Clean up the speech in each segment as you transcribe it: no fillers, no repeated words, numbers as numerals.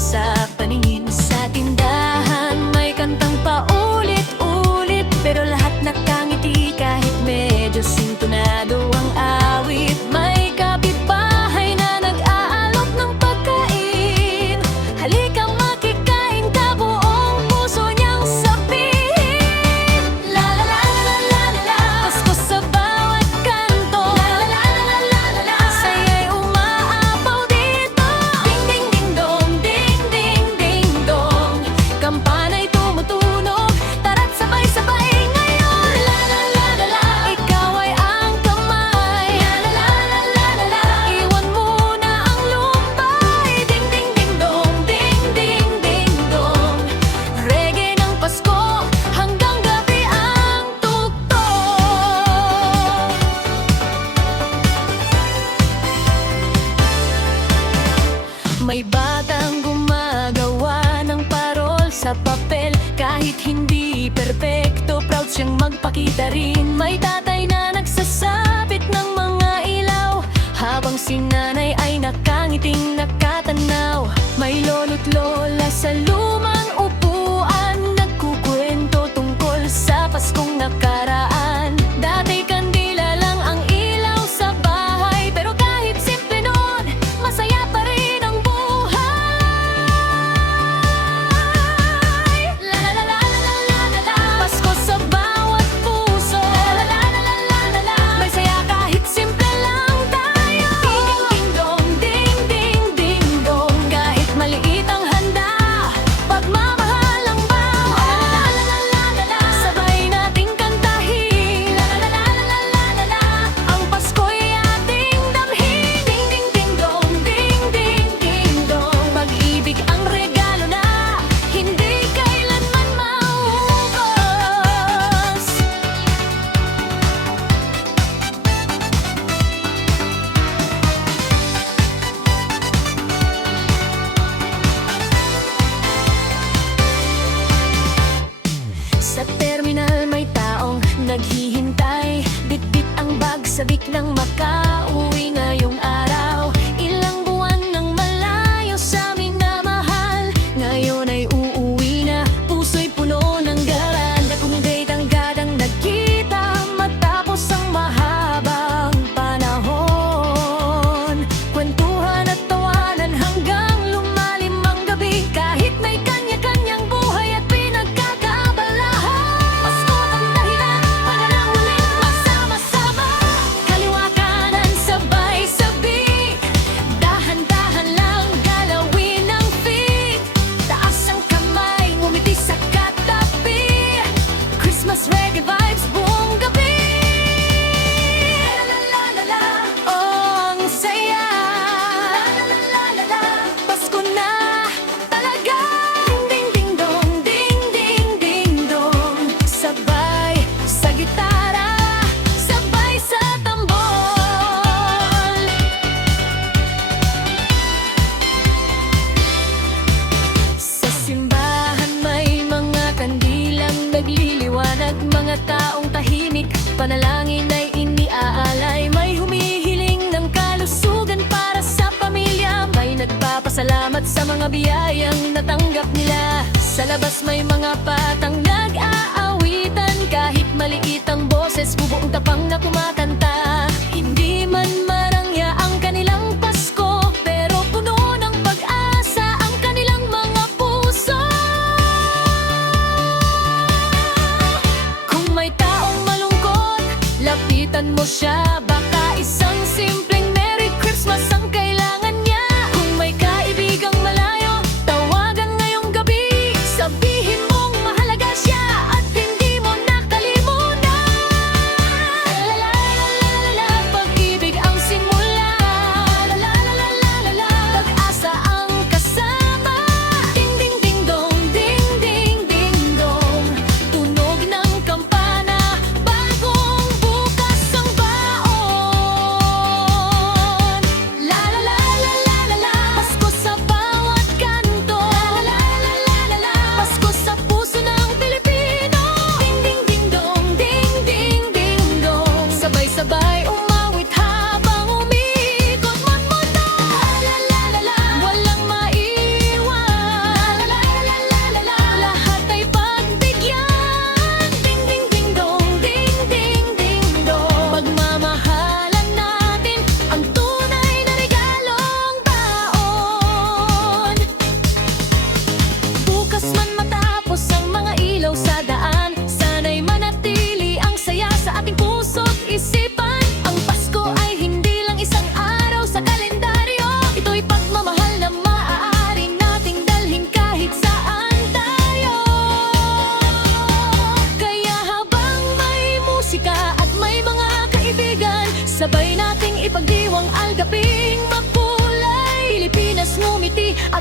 sa paningin. Sa tindahan may kantang paulit-ulit, pero lahat nakangiti kahit medyo sintonado ang awit. May kapitbahay na nag-aalok ng pagkain. Halika makikain ka, buong puso niyang sabihin. La la la la la la la, Pasko sa bawat kanto. La la la la la la la, saya'y umaapaw dito. Ding ding ding dong, ding ding ding dong, kampana'y tumutunog, tara't sabay-sabay ngayon. La la la la la, ikaw ay ang kamay. La la la la la la la, iwan muna ang lumbay. Ding ding ding dong, ding ding ding dong, reggae ng Pasko hanggang gabi ang tugtog. May batang gumagawa ng parol sa papel, kahit hindi perpekto, proud siyang magpakita rin. May tatay na nagsasabit ng mga ilaw, habang si nanay ay nakangiting nakatanaw. May lolo't lola sa lumang upuan, nagkukwento tungkol sa Paskong nakaraan. Dati kandila lang ang ilaw sa bahay, pero kahit simple nun, masaya pa rin ang buhay. La la la la la la la la, Pasko sa bawat puso. La la la la la la la, may saya kahit simple lang tayo. Ding ding dong, ding ding ding dong, kahit maliit ang handa, pagmamahal ang bawat. La la la la la, sabay nating kantahin. La la la la la la la, ang Pasko'y ating damhin. Ding ding ding dong, ding ding ding dong, pag-ibig ang regalo na hindi kailanman mauubos. Sa terminal may taong naghihintay, bitbit ang bag, sabik ng makauwi ngayong araw. Ilang buwan nang malayo sa aming namahal, ngayon ay uuwi na, puso'y puno ng garan. Kung date ang gadang nagkita matapos ang mahabang panahon, kwentuhan at tawanan hanggang lumalim ang gabi, kahit may kanya-kanyang buhay at pinagkakaabalahan. Pasko ang dahilan para lang ulit magsama-sama, kaliwa kanan sabay-sabik, dahan-dahan lang galawin ang feet, taas ang kamay, ngumiti sa katabi, Christmas reggae vibes buong gabi. La la la la, oh ang saya. La la la la la, Pasko na talaga. Ding ding ding dong, ding ding ding dong, sabay sa gitara, sabay sa tambol. Sa simbahan may mga kandilang nagliliwanag, mga taong tahimik, panalangin ay iniaalay. May humihiling ng kalusugan para sa pamilya, may nagpapasalamat sa mga biyayang natanggap nila. Sa labas may mga patang nag-aawitan, kahit maliit ang boses, bubuong tapang na kumakanta. Hindi man marangya ang kanilang Pasko, pero puno ng pag-asa ang kanilang mga puso. Kung may taong malungkot, lapitan mo siya, baka isang simpleng Merry Christmas ang kailangan niya. Kung may kaibigang malayo, tawagan ngayong gabi, sabihin mong mahalaga siya at hindi mo nakalimutan. La la la la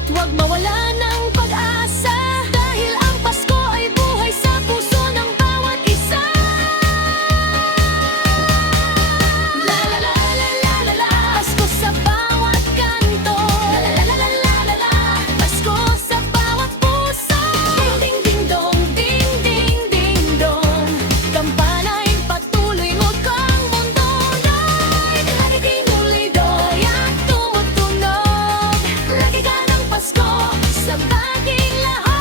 huwag mawala ng pag-asa, dahil ang Pasko ay buhay sa puso ng bawat isa. La la la la la la la, Pasko sa bawat kanto. La la la la la la la, Pasko sa bawat puso. Ding ding dong, ding ding ding dong, kampana'y patuloy ngukang mundo. Dahil lagi kinulidoy at tumutunog, lagi ka ng Pasko sa baging lahat.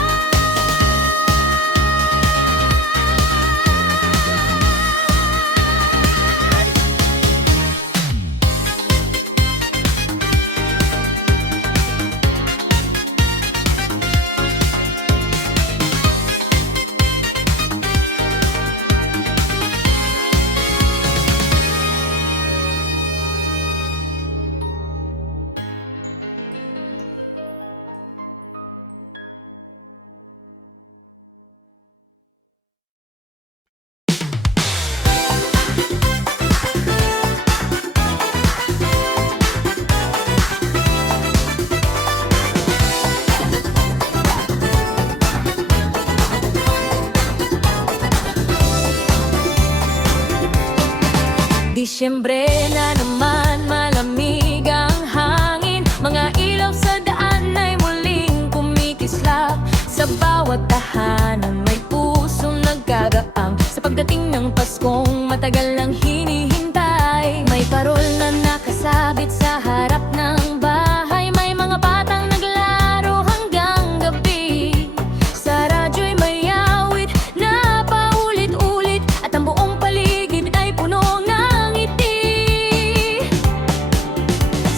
Disyembre na naman, malamig ang hangin, mga ilaw sa daan ay muling kumikislap. Sa bawat tahanan may pusong nagkagaang, sa pagdating ng Paskong matagal nang hinihintay. May parol na nakasabit sa harap ng bahay, may mga batang naglaro hanggang gabi. Sa radyo'y may awit na paulit-ulit, at ang buong paligid ay puno ng ngiti.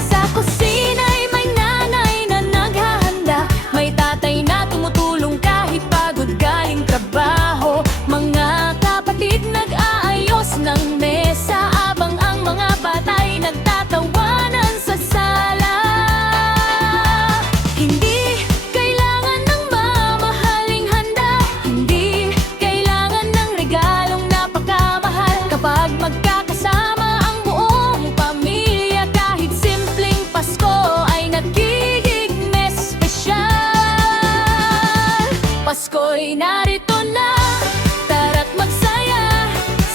Sa kusina'y may nanay na naghahanda, may tatay na tumutulong kahit pagod galing trabaho. Mga kapatid nag-aayos ng mesa, abang ang mga bata'y nagtatawanan sa sala. Hindi kailangan ng mamahaling handa, hindi kailangan ng regalong napakamahal. Kapag magkakasama ang buong pamilya, kahit simpleng Pasko ay nagiging espesyal. Pasko'y narito na, tara't magsaya,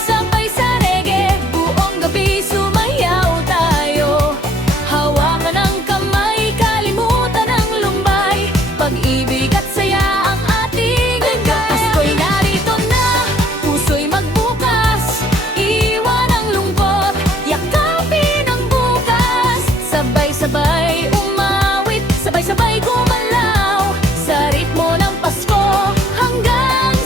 sabay sa reggae, buong gabi sumayaw tayo. Hawakan ang kamay, kalimutan ang lumbay, pag-ibig at saya ang ating bigay. Pasko'y narito na, puso'y magbukas, iwan ang lungkot, yakapin ang bukas. Sabay-sabay umawit, sabay-sabay gumalaw, sa ritmo ng Pasko hanggang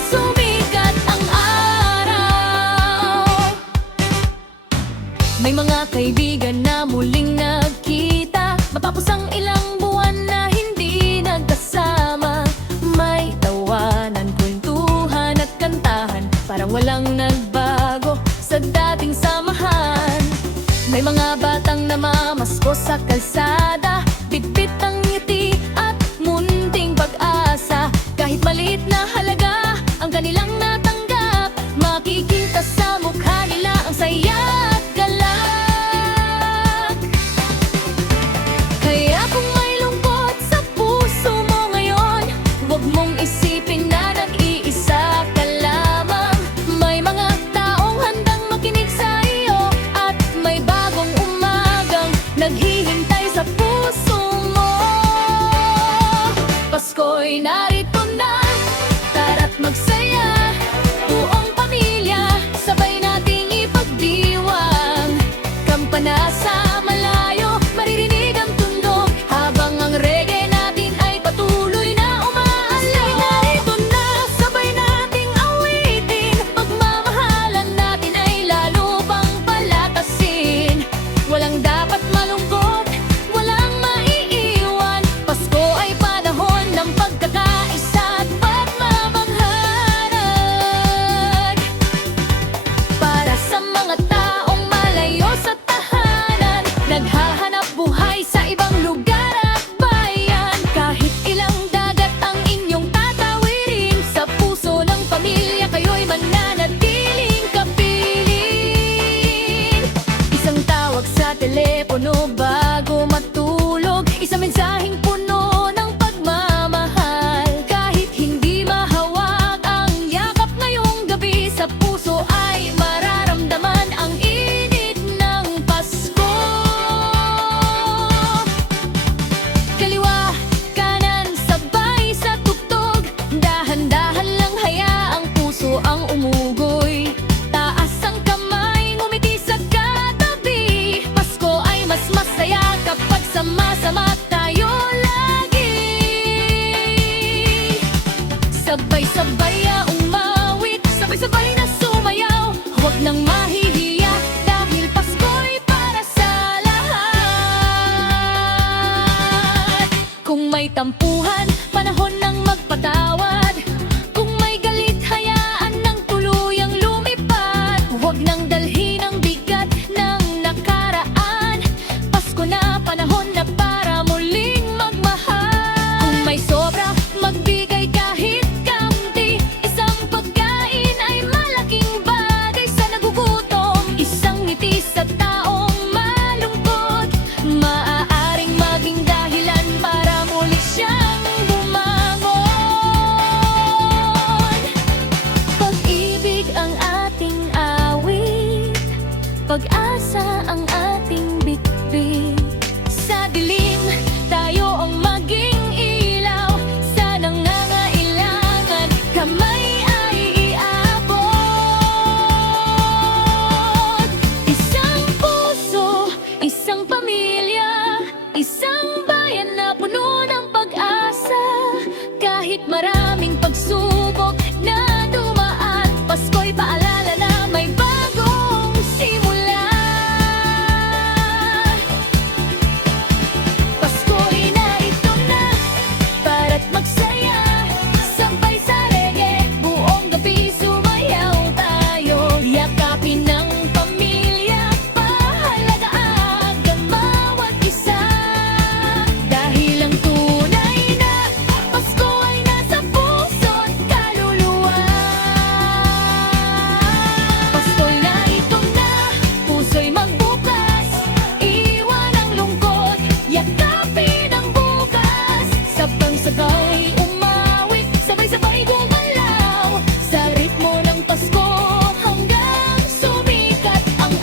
Sabay-sabay umawit, sabay-sabay na sumayaw. Huwag nang mahihiya dahil Pasko'y para sa lahat. Kung may tampuhan, panahon ng magpatawad. Kung may galit, hayaan ng tuluyang lumipat. Huwag nang dalhin ang bigat ng nakaraan. Pasko na, panahon na para muling magmahal. Kung may sobra, magbigay kahit kaunti. Isang pagkain ay malaking bagay sa nagugutom. Isang ngiti sa taong malungkot, maaaring maging dahilan para muli siyang bumangon. Pag-ibig ang ating awit, pag-asa ang ating bitbit. Sa dilim, tayo ang maging ilaw. Sa nangangailangan, kamay ay iabot. Isang puso, isang pamilya, isang bayan na puno ng pag-asa. Kahit maraming pagsubok na dumaan, Pasko'y paalala na may bagong simula. Pasko'y narito na para't magsaya. Sabay sa reggae, buong gabi sumayaw tayo. Yakapin ng pamilya, pahalagaan ang bawat isa. Dahil ang tunay na Pasko ay nasa puso't kaluluwa. Pasko'y narito na, puso'y magbukas. Iwan ang lungkot, yakapin ang bukas. Sabang-sabay umawit, sabay-sabay gumalaw. Sa ritmo ng Pasko hanggang sumikat ang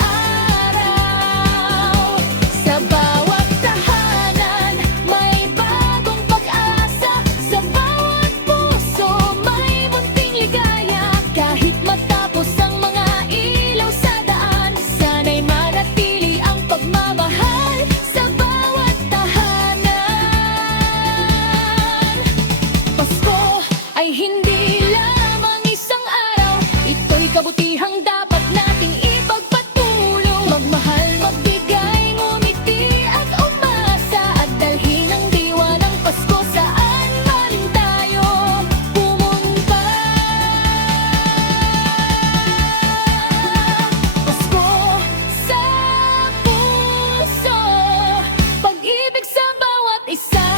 araw. Sa bawat tahanan may bagong pag-asa. Sa bawat puso may munting ligaya. Kahit matapos ang mga ilaw sa daan, sana'y manatili ang pagmamahal sa bawat tahanan. Pasko ay hindi lamang isang araw, ito'y kabutihang dapat nating ipagpatuloy. Magmahal, magbigay, ngumiti at umasa, at dalhin ang diwa ng Pasko saan man tayo pumunta. Pasko sa puso, pag-ibig sa bawat isa.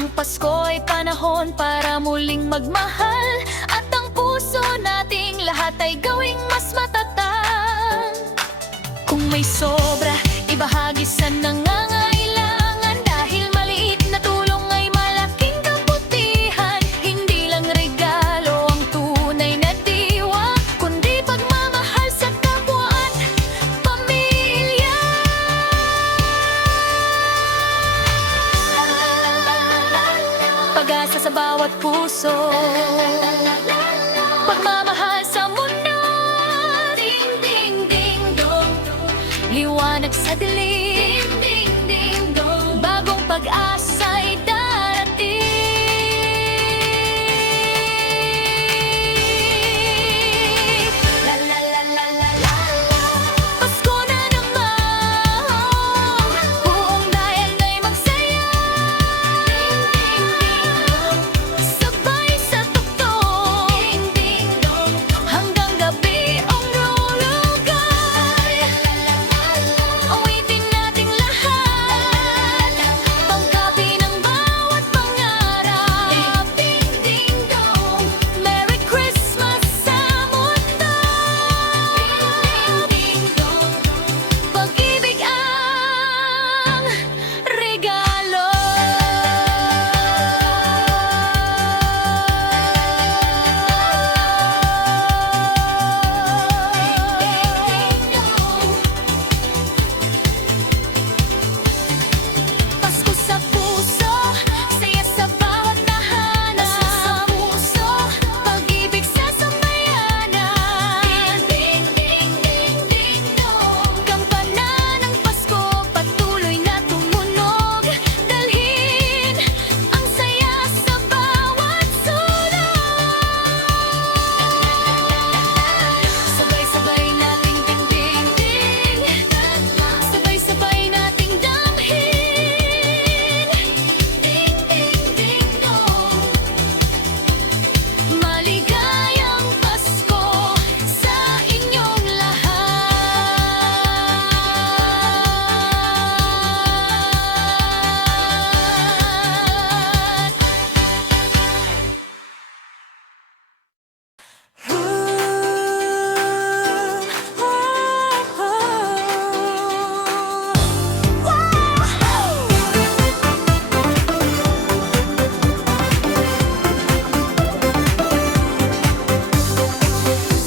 Ang Pasko'y panahon para muling magmahal, at ang puso nating lahat ay gawing mas matatag. Kung may sobra, ibahagi sa nangangailangan, dahil maliit na tulong ay malaking kabutihan. Hindi lang regalo ang tunay na diwa, kundi pagmamahal sa kapwa at pamilya. Pag-asa sa bawat puso, pagmamahal sa mundo. Ding, ding, ding, dong. Liwanag sa dilim. Ding, ding, ding, dong. Bagong pag-asa'y darating. La la la la la la la. Pasko na naman, buong dayan ay magsaya. Sabay sa tugtog, hanggang gabi ang lulugay. Awitin nating lahat, pangkapi ng bawat pangarap. Merry Christmas sa mundo. Pag-ibig ang regalo. Pasko sa puso, saya sa bawat tahanan. Pasko sa puso, pag-ibig sa sambayanan. Ding, ding, ding, ding, dong. Kampana ng Pasko, patuloy na tumunog. Dalhin ang saya sa bawat sulok. Sabay-sabay nating ding-ding-ding, sabay-sabay nating damhin. Ding-ding-ding-dong. Maligayang Pasko sa inyong lahat.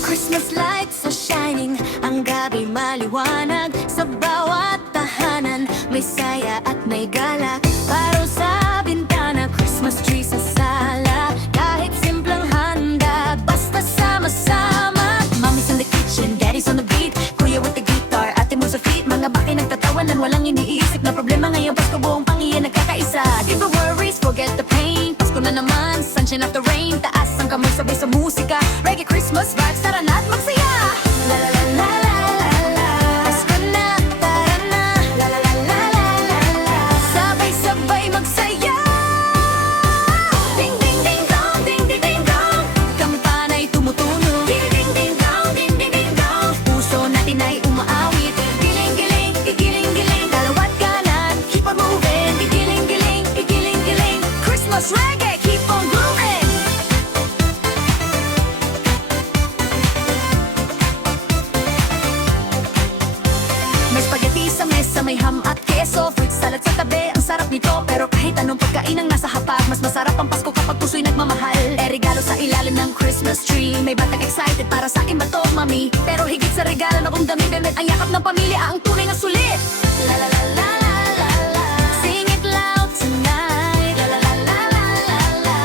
Christmas lights are shining, ang gabi maliwanag. Sa bawat tahanan, may saya at may galak. Paro sa bintana, Christmas tree sa sala. Kahit simpleng handa, basta sama-sama. Mommy's in the kitchen, daddy's on the beat. Kuya with the guitar, ate mo sa feet. Mga baki nagtatawanan, walang iniisip na problema. Ngayong Pasko, buong pamilya nagkakaisa. Give the worries, forget the pain. Pasko na naman, sunshine after rain. Taas ang kamay, sabay sa musika. Reggae Christmas vibes, tara na't magsaya. La la la la la la la. Pasko na, tara na. La la la la la la la. Sabay-sabay magsaya. Ding ding ding dong, ding ding ding dong. Kampana'y tumutunog. Ding ding ding dong, ding ding ding dong. Puso natin ay umaawit. Giling-giling, igiling-giling. Dalawat kanan, keep on moving. Igiling-giling, igiling-giling. Christmas reggae, keep on grooving. May spaghetti sa mesa, may ham at keso. Fruit salad sa tabi, ang sarap nito. Pero kahit anong pagkain ang nasa hapag, mas masarap ang Pasko kapag puso'y nagmamahal. Regalo sa ilalim ng Christmas tree. May batang excited para sa akin ba to, mami? Pero higit sa regalo na kung damit, ang yakap ng pamilya ang tunay na sulit. La la la la la la la. Sing it loud tonight. La la la la la la la.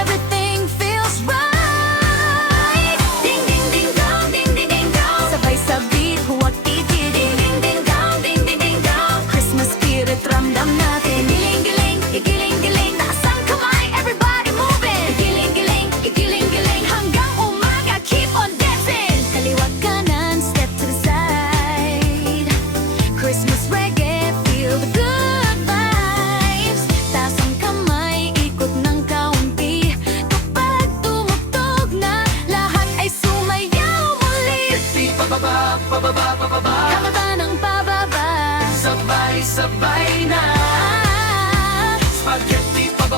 Everything feels right. Ding ding ding dong, ding ding ding dong. Sabay sa beat, huwag titigil. Ding ding ding dong, ding ding ding dong. Christmas spirit, ramdam natin. Giling-giling, igiling-giling. Taas ang kamay, everybody moving. Igiling-giling, igiling-giling. Hanggang umaga, keep on dancing. Kaliwat kanan, step to the side. Christmas reggae.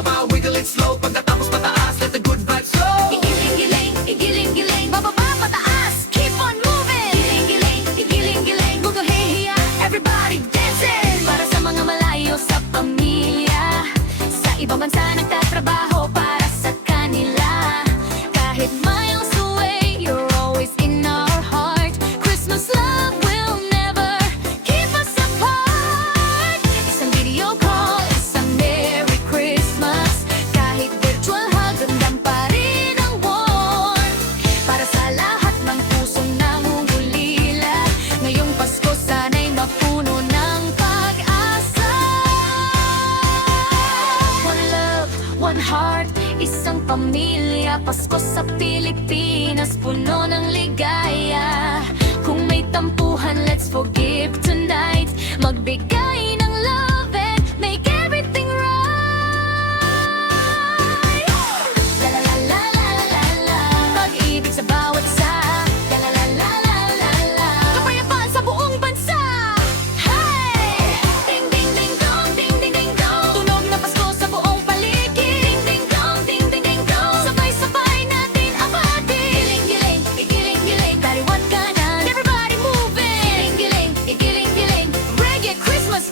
pababa, wiggle it slow. Pagkatapos pataas, let the good vibes flow. Igiling-giling, igiling-giling, bababa, pataas, keep on moving. Igiling-giling, igiling-giling, guguhihiya, everybody dancing. Para sa mga malayo sa pamilya, sa ibang bansa nagtatrabaho para sa kanila. Kahit miles away, you're always in our heart. Christmas love will never keep us apart. Isang video call, isang Merry Christmas. Kahit virtual hug, ramdam pa rin ang warmth. Para sa lahat ng pusong nangungulila, ngayong Pasko sana'y mapuno ng pag-asa. One love, one heart, isang pamilya. Pasko sa Pilipinas, puno ng ligaya. Kung may tampuhan, let's forgive tonight. Magbigay ng love and make everything right. La la la la la la la, pag-ibig sa bawat isa. La la la la la la la, kapayapaan sa buong bansa. Hey! Ding ding ding dong, ding ding ding dong, tunog na Pasko sa buong paligid. Ding ding dong, ding ding ding dong, sabay-sabay natin abatin. Giling-giling, igiling-giling, kariwat kanan, everybody moving. Giling-giling, igiling-giling, reggae Christmas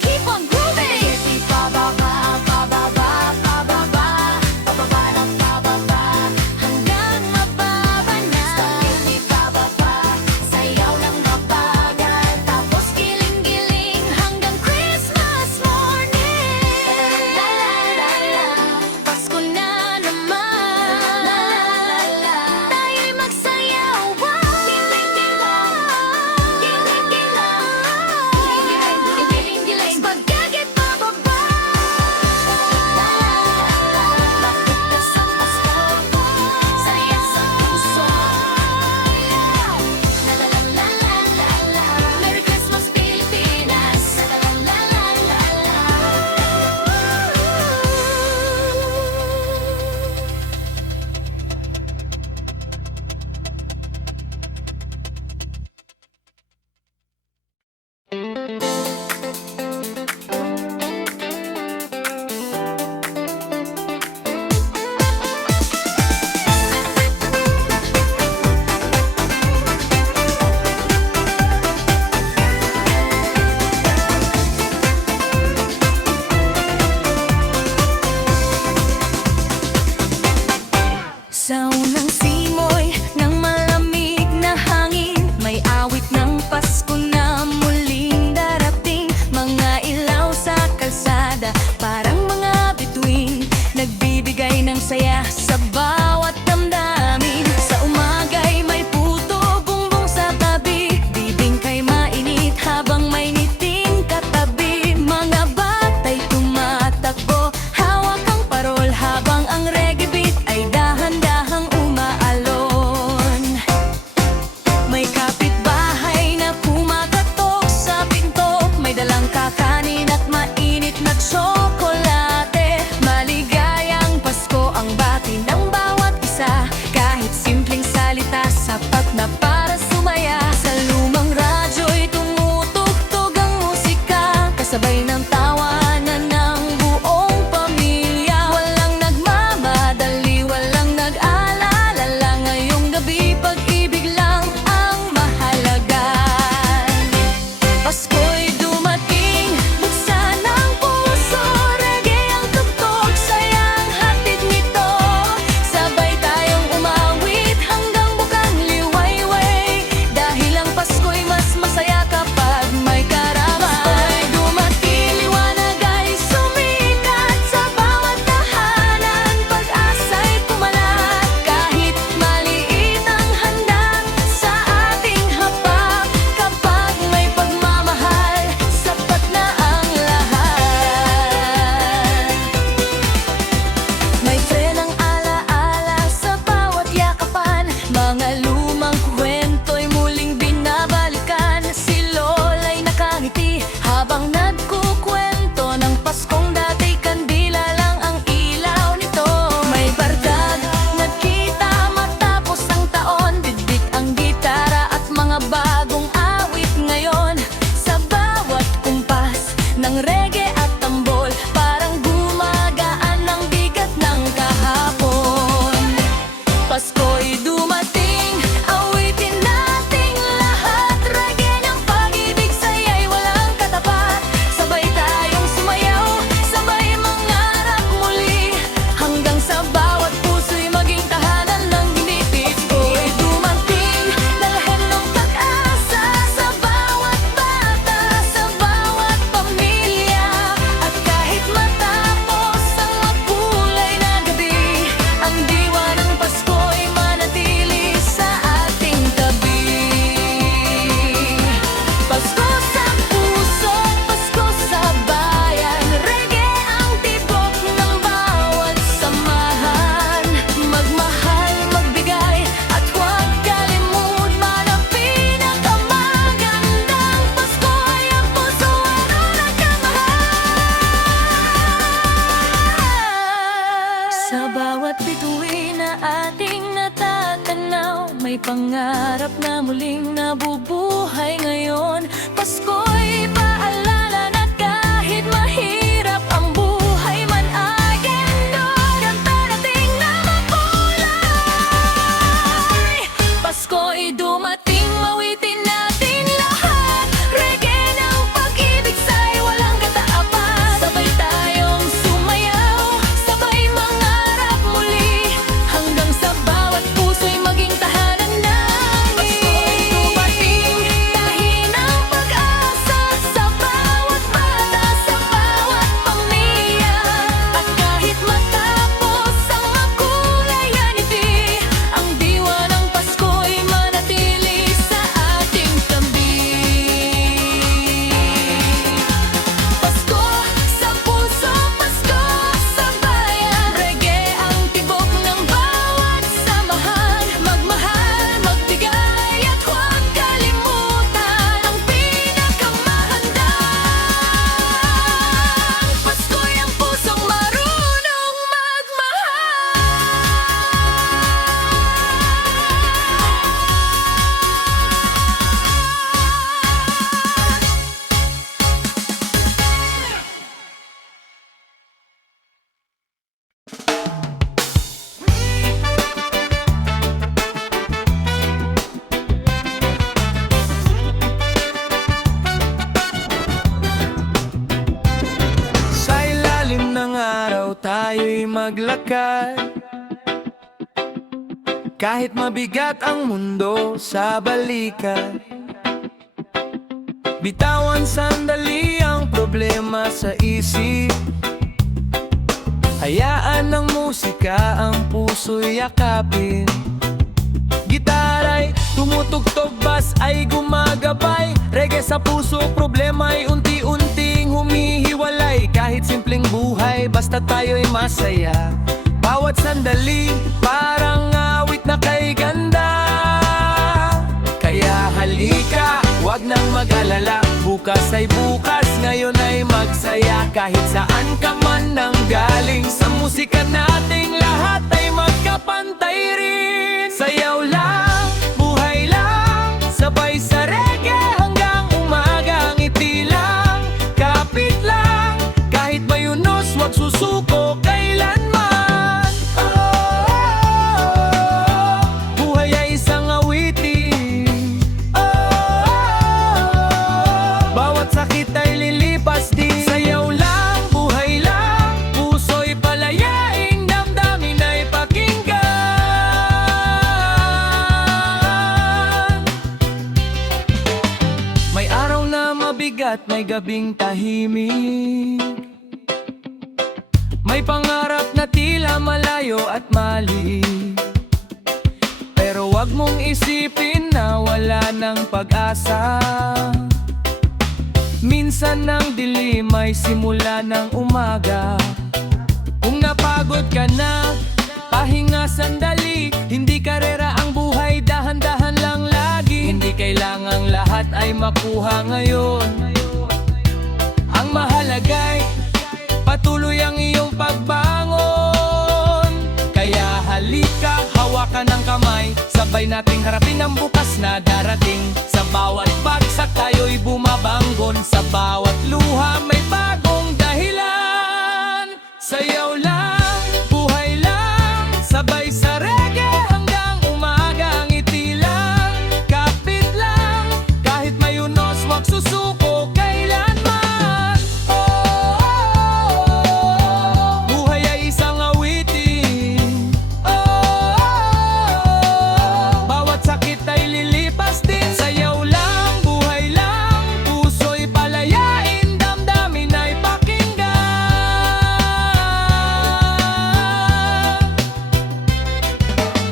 Sa bawat bituin na ating natatanaw, may pangarap na muling nabubuhay ngayon. Pasko'y paalala na kahit mahirap ang buhay man ay gandun at darating na makulay. Pasko'y dumating, mawitin natin lahat. Reggae ng pag-ibig sa'y walang kataapan. Sabay tayong sumayaw, sabay mangarap muli, hanggang sa bawat puso'y maging tahanan ng Pasko'y dumating, tahin ng pag-asa sa bawat bata, sa bawat pamilya. At kahit matapos ang makulay yan ngiti, ang diwa ng Pasko'y manatili sa ating tabi. Pasko sa puso, Pasko sa bayan. Reggae ang tibok ng bawat samahan. Magmahal, magbigay at huwag kalimutan ang pinakamahandang. Pasko'y ang pusong marunong magmahal. Sa ilalim ng araw tayo'y maglakad, kahit mabigat ang mundo sa balikat. Bitawan sandali ang problema sa isip, hayaan ng musika ang puso'y yakapin. Gitara'y tumutugtog, bass ay gumagabay. Reggae sa puso, problema'y unti-unting humihiwalay. Kahit simpleng buhay, basta tayo'y masaya. Bawat sandali, parang awit na kay ganda. Kaya halika, wag nang mag-alala. Bukas ay bukas, ngayon ay magsaya. Kahit saan ka man nang galing, sa musika nating lahat ay magkapantay rin. Sayaw lang, buhay lang, sabay sa reggae hanggang umaga. Ngiti lang, kapit lang, kahit mayunos, wag susuko kailanman. Buhay ay isang awitin. Bawat sakit ay lilipas din. Sayaw lang, buhay lang, puso'y palayaing, damdamin ay pakinggan. May araw na mabigat, may gabing tahimik. May pangarap na tila malayo at maliit. Pero wag mong isipin na wala ng pag-asa. Minsan ang dilim ay simula ng umaga. Kung napagod ka na, pahinga sandali. Hindi karera ang buhay, dahan-dahan lang lagi. Hindi kailangang lahat ay makuha ngayon. Ang mahalaga'y patuloy ang iyong pagbangon. Kaya halika, hawakan ng kamay, sabay nating harapin ang bukas na darating. Sa bawat bagsak tayo'y bumabanggon, sa bawat luha may bagong dahilan. Sayaw lang, buhay lang, sabay sa reggae hanggang umaga. Ngiti lang, kapit lang, kahit mayunos, wag susuko kailanman. Buhay ay isang awitin. Bawat sakit ay lilipas din. Sayaw lang, buhay lang, puso'y palayain, damdamin ay pakinggan.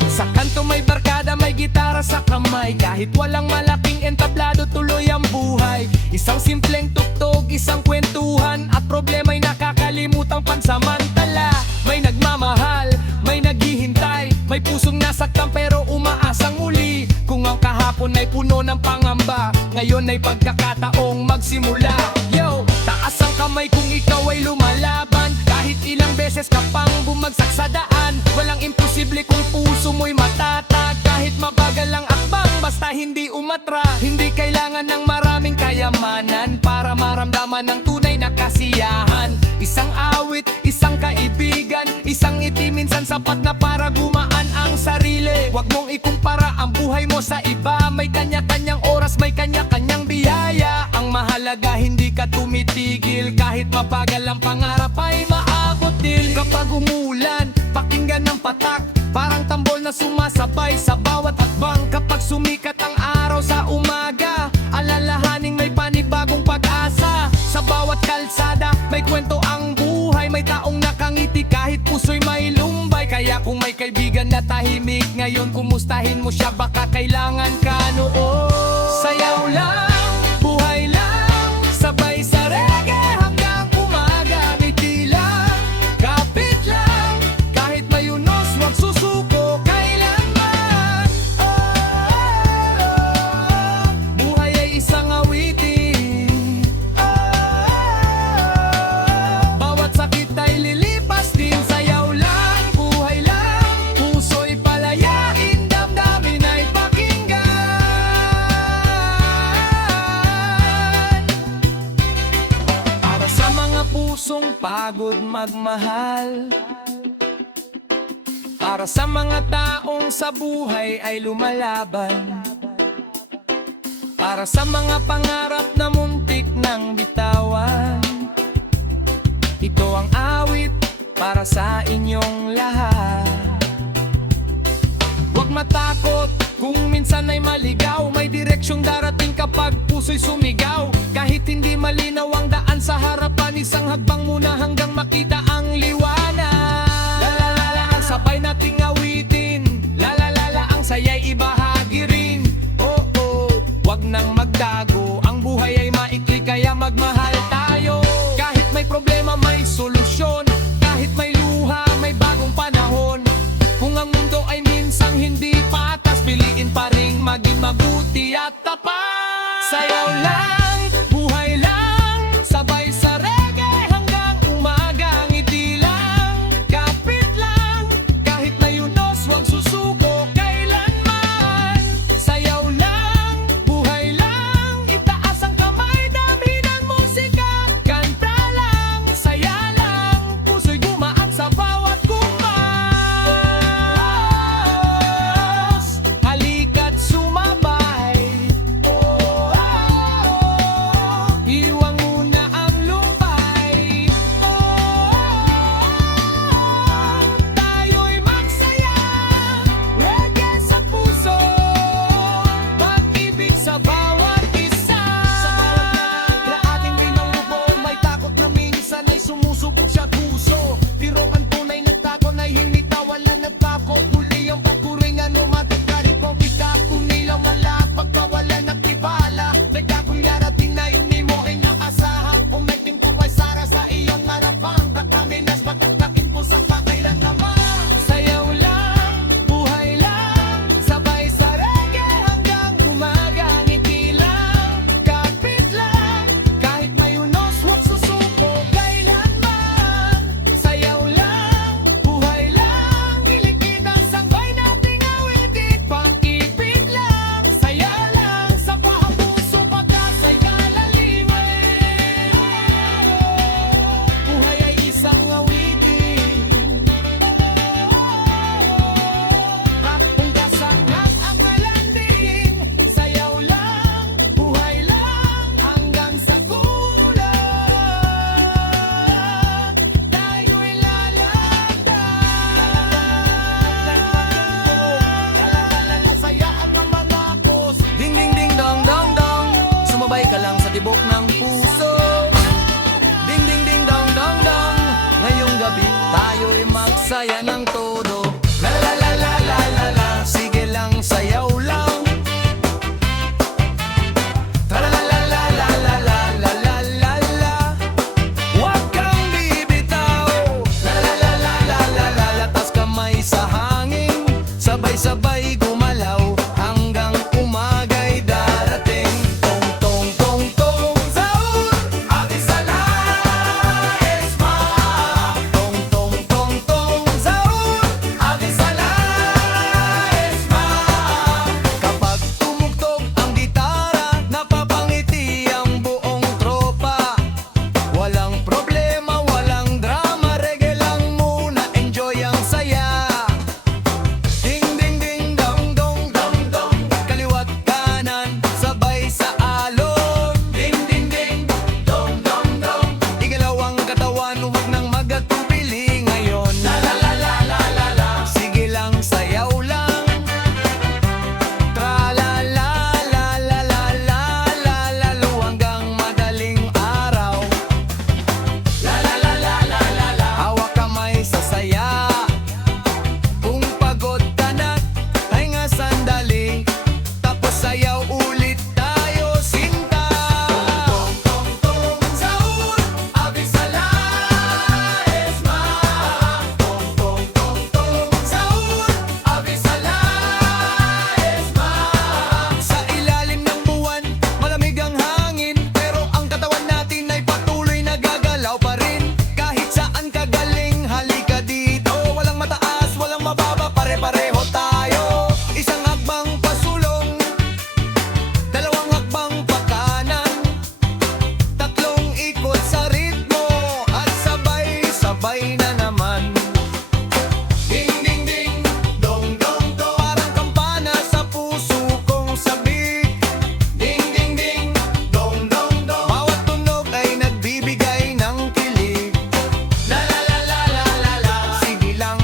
Sa kanto may barkada, may gitara sa kamay. Kahit walang malaking entablado, tuloy ang buhay. Isang simpleng tugtog, isang kwentuhan, at problema'y nakakalimutang pansamantala. May nagmamahal, may naghihintay, may pusong nasaktan pero umaasang uli. Kung ang kahapon ay puno ng pangamba, ngayon ay pagkakataong magsimula. Yo, taas ang kamay kung ikaw ay lumalaban. Kahit ilang beses ka pang bumagsak sa daan, lumatra. Hindi kailangan ng maraming kayamanan para maramdaman ng tunay na kasiyahan. Isang awit, isang kaibigan, isang ngiti minsan sapat na para gumaan ang sarili. Huwag mong ikumpara ang buhay mo sa iba. May kanya-kanyang oras, may kanya-kanyang biyaya. Ang mahalaga hindi ka tumitigil. Kahit mabagal ang pangarap ay maabot din. Kapag umulan, pakinggan ng patak, parang tambol na sumasabay sa bawat hakbang. Kapag sumikat ang araw sa umaga, alalahaning may panibagong pag-asa. Sa bawat kalsada, may kwento ang buhay. May taong nakangiti kahit puso'y may lumbay. Kaya kung may kaibigan na tahimik ngayon, kumustahin mo siya, baka kailangan ka noon. Sayaw lang, buhay lang, sabay sa reggae hanggang umaga. Ngiti lang, kapit lang, kahit may unos, huwag susuko kailanman. Buhay ay isang awitin. Bawat sakit ay lilipas din. Sayaw lang, buhay lang, puso'y palayain, damdamin ay pakinggan. Para sa mga pusong pagod magmahal, para sa mga taong sa buhay ay lumalaban, para sa mga pangarap na muntik ng bitawan, ito ang awit para sa inyong lahat. Huwag matakot kung minsan ay maligaw. May direksyong darating kapag puso'y sumigaw. Kahit hindi malinaw ang daan sa harapan, isang hakbang muna hanggang makita ang liwanag. Lalalala ang sabay nating awitin, lalalala ang saya'y ibahagi rin. Huwag nang magdago, ang buhay ay maikli kaya magmahal tayo. Kahit may problema may solusyon, kahit may luha may bagong panahon. Kung ang mundo ay minsang hindi patas, piliin pa ring maging mabuti at tapat. Sayaw lang, buhay lang, sabay sa reggae hanggang umaga. Ngiti lang, kapit lang, kahit may unos, huwag susuko kailanman. Sayaw lang, buhay lang, itaas ang kamay, damhin ang musika. Kanta lang, saya lang, puso'y gumaan sa bawat kumpas. Halika't sumabay, iwang muna ang lumbay. Tayo'y magsaya, reggae sa puso, pag-ibig sa bawat isa. Sa bawat na ating binubuo, may takot na minsan ay sumusubok sa puso. Pero ang tunay na takot ay hindi wala na bako. Huli ang paturingan, umating karipong kita. Kung nilaw malak, pagkawala na tibala. Nagkakong yarating na yun ni mo ay nakasaha. Kung may tinto ay sara sa iyong harapang, kakaminas magkakakin po sa kakailan naman. Sayaw lang, buhay lang, sabay sa reggae hanggang umaga. Ngiti lang, kapit lang, kahit may unos, huwag susuko kailanman. Sayaw lang, buhay lang, ilikid ang sangbay nating awitin. Pang-ibig lang, saya lang, sa paabuso pagkasay kalalimin. Buhay ay isang awitin, kung kasangat ang malanding. Sayaw lang, buhay lang, hanggang sa gulat tayo'y lalakad. Saya at kamanakos. Ding ding ding dong dong dong, sumabay ka lang sa tibok ng puso. Ding ding ding dong dong dong, ngayong gabi tayo'y magsaya ng todo. La la la la la la la, sige lang sayaw lang. Tra la la la la la la la la la la, huwag kang bibitaw. La la la la la la la, latas kamay sa hangin, sabay-sabay gumalaw hanggang umaga'y darating. Tong tong tong tong, Zaur, ating sala, Esma. Tong tong tong tong, Zaur,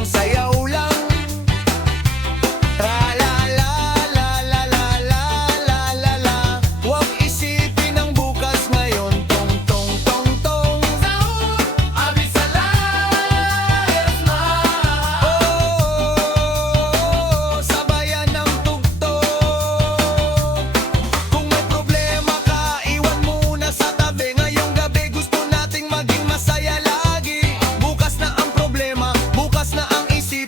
sayaw lang. Tra la la la la la la la la la. Huwag isipin ang bukas ngayon. Tong tong tong tong. Sahur, abisalayas na. Oh, sabayan ng tugtog. Kung may problema ka, iwan muna sa tabi. Ngayong gabi gusto nating maging masaya lagi. Bukas na ang problema, bukas na ang isip.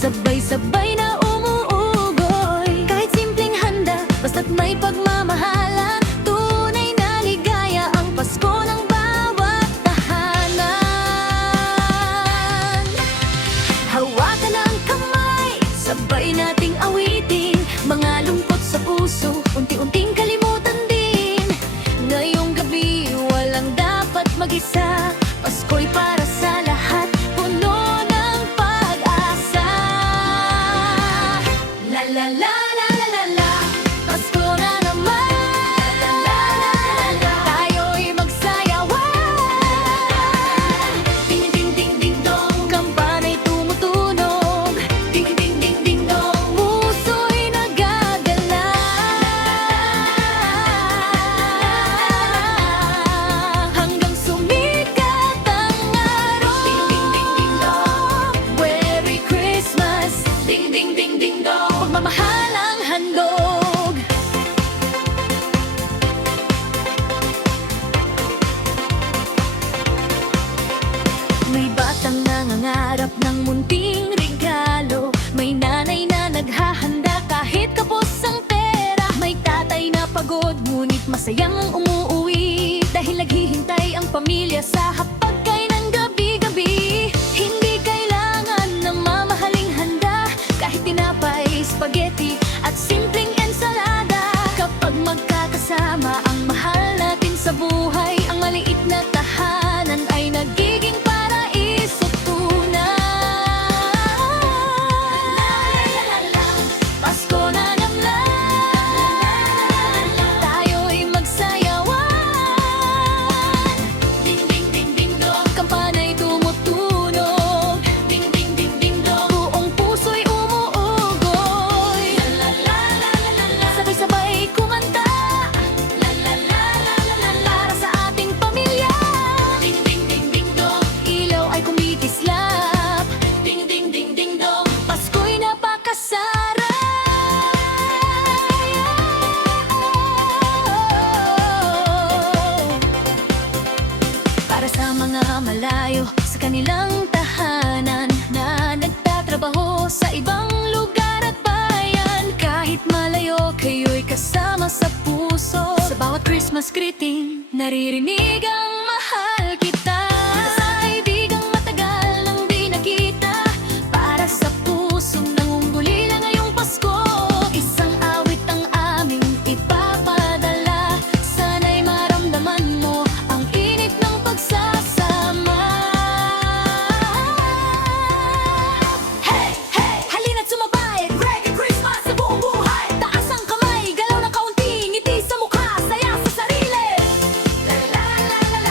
sabay-sabay na umuugoy. Kahit simpleng handa, basta't may pagmamahalan, tunay na ligaya ang Pasko ng bawat tahanan. Hawakan ang kamay, sabay nating awitin, mga lungkot sa puso, unti-unting kalimutan din. Ngayong gabi, walang dapat mag-isa, Pasko'y para sa lahat, puno ng pag-asa. La la la la la la la, Pasko na naman. La la la la la, tayo'y magsayawan. Ding ding ding ding dong, kampana'y tumutunog. Ding ding ding ding dong, puso'y nagagala. Hanggang sumikat ang araw. Ding ding ding ding dong, Merry Christmas. Ding ding ding ding dong, pagmamahal ang handog. May batang nangangarap ng munting regalo, may nanay na naghahanda kahit kapos ang pera, may tatay na pagod ngunit masayang umuuwi, dahil naghihintay ang pamilya sa hapagkay ng gabi-gabi. Hindi kailangan ng mamahaling handa, kahit tinapay, spaghetti at simpleng ensalada. Kapag magkakasama ang mahal natin sa buhay, ang maliit na tahanan ay nagiging paraiso tunay. Pasko na naman, tayo'y magsayawan. Ding ding ding ding dong, kampana'y tumutunog. Ding ding ding ding dong, buong puso'y umuugoy. La la la la la la, sabay-sabay kumanta. La la la la la la, para sa ating pamilya. Ding ding ding ding dong, ilaw ay kumitislap. Ding ding ding ding dong, Pasko'y napakasarap. Para sa mga malayo sa kanilang tahanan, na nagtatrabaho sa ibang lugar at bayan, kahit malayo kayo'y kasama sa puso. Sa bawat Christmas greeting, naririnig ang mahal kita. Sa kaibigang matagal nang di nakita, para sa pusong nangungulila ngayong Pasko, isang awit ang aming ipapadala. Sana'y maramdaman mo ang init ng pagsasama. Hey, hey, halina't sumabay, Merry Christmas sa buong buhay. Taas ang kamay, galaw ng kaunti, ngiti sa mukha, saya sa sarili. La la la la la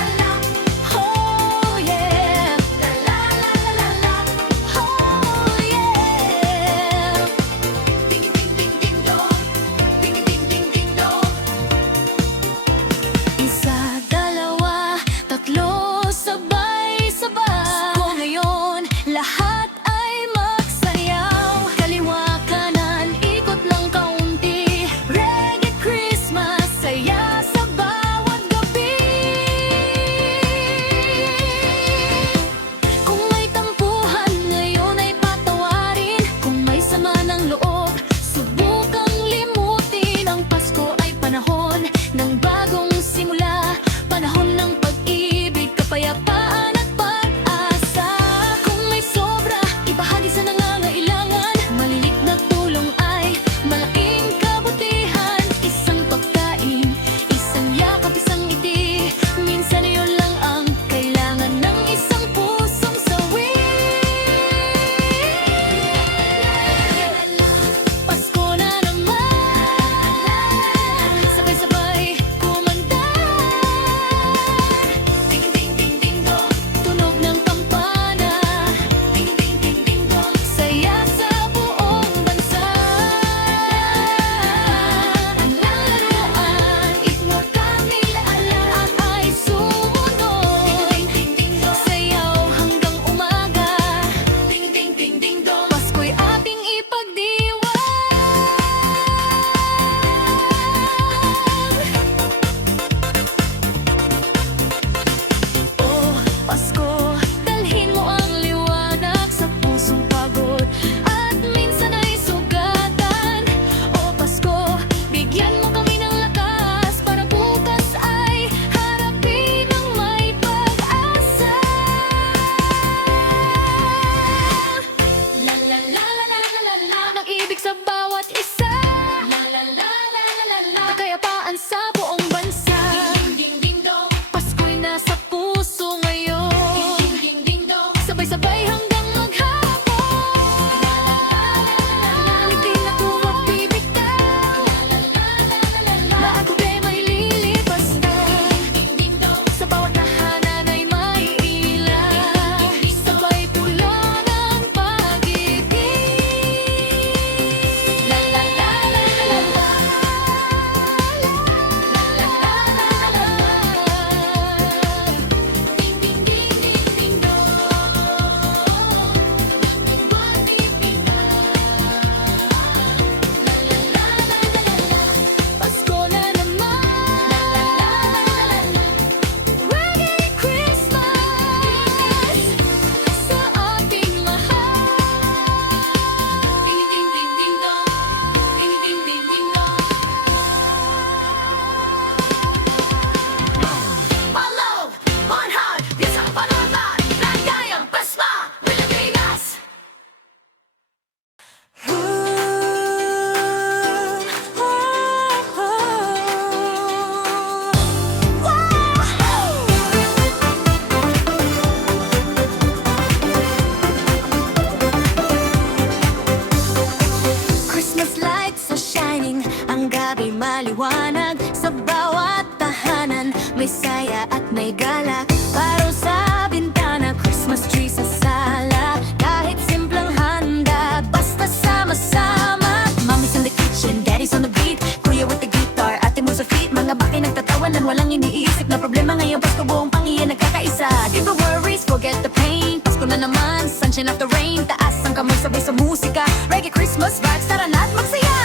may saya at may galak. Paro sa bintana, Christmas tree sa sala. Kahit simpleng handa, basta sama-sama. Mommy's in the kitchen, daddy's on the beat. Kuya with the guitar, ate mo sa feet. Mga baki nagtatawanan, walang iniisip na problema. Ngayong Pasko buong panghiyan nagkakaisa. Di ba worries, forget the pain. Pasko na naman, sunshine after rain. Taas ang kamay sabay sa musika. Reggae Christmas vibes, tara na't magsaya.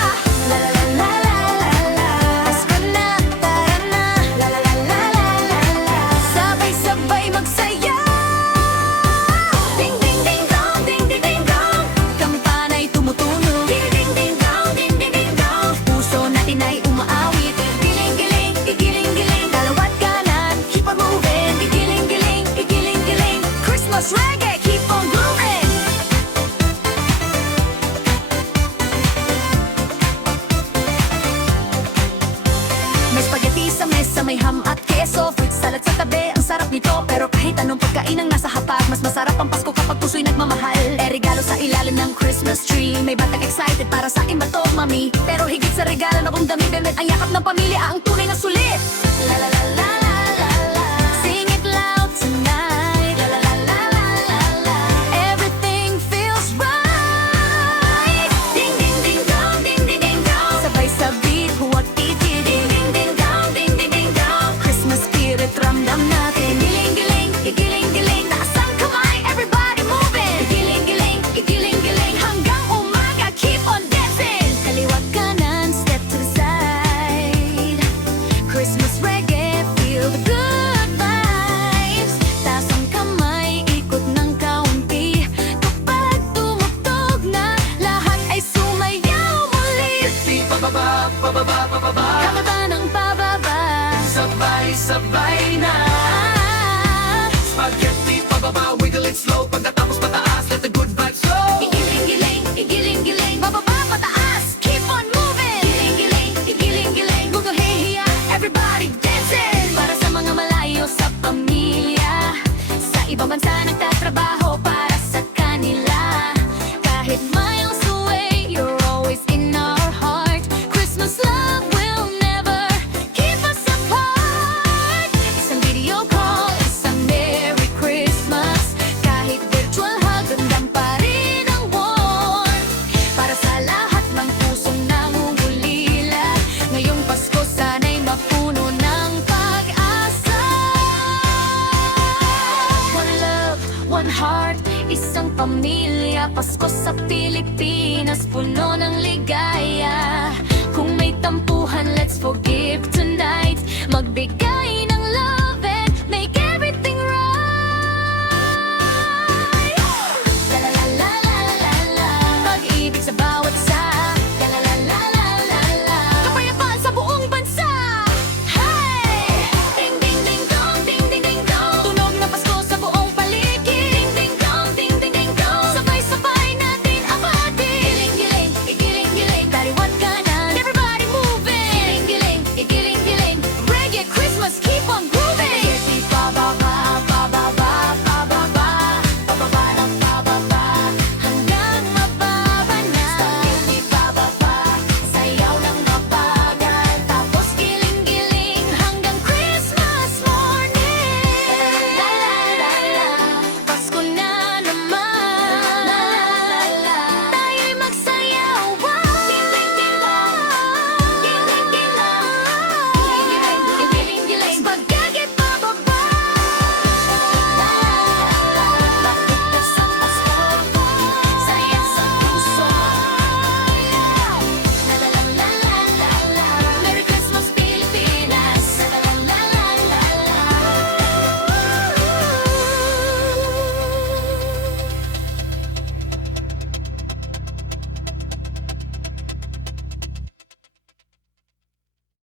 La la la la la la la. Pasko na, tara na. La la la la la la la. Sabay-sabay magsaya. Ding ding ding dong, ding ding ding dong. Kampana'y tumutunog. Ding ding ding dong, ding ding ding dong. Puso natin ay umaawit. Giling-giling, igiling-giling. Dalawat kanan, keep on moving. Igiling-giling, igiling-giling. Christmas reggae, keep on grooving. May spaghetti sa mesa, may ham at keso. Fruit salad sa tabi, ang sarap nito. Pero kahit anong pagkain ang nasa hapag, mas masarap ang Pasko kapag puso'y nagmamahal. Regalo sa ilalim ng Christmas tree. May batang excited para sa akin ba to, mami? Pero higit sa regalo na kung dami, Bemet, ang yakap ng pamilya ang tunay na sulit. La la la la la la la. Sing it loud tonight. La la la la la la la. Everything feels right. Ding ding ding dong, ding ding ding dong. Sabay sa beat, huwag titi. Ding ding ding dong, ding ding ding dong. Christmas spirit, ramdam natin. Giling-giling, igiling-giling. Taas ang kamay, everybody moving. Igiling-giling, igiling-giling. Hanggang umaga, keep on dancing. Kaliwat kanan, step to the side. Christmas reggae, feel the good vibes. Taas ang kamay, ikot ng kaunti. Kapag tumugtog na, lahat ay sumayaw muli. Di pababa, pababa, pababa. Kamata ng pababa. Sabay-sabay na. Ah, Spaghetti pababa, wiggle it slow. Pagkatapos pataas, let the good vibes flow. igiling-giling, igiling-giling. Bababa, pataas, keep on moving. Igiling-giling, igiling-giling. Guguhihiya, everybody dancing. Para sa mga malayo sa pamilya, sa ibang bansa nagtatrabaho para sa kanila. Kahit miles away, you're always in our heart. Christmas love will never keep us apart. Isang video call, isang Merry Christmas. Kahit virtual hug, ramdam pa rin ang warmth. Para sa lahat ng pusong nangungulila, ngayong Pasko sana'y mapuno ng pag-asa. One love, one heart, isang pamilya. Pasko sa Pilipinas, puno ng ligaya. Kung may tampuhan, let's forgive tonight. Magbigay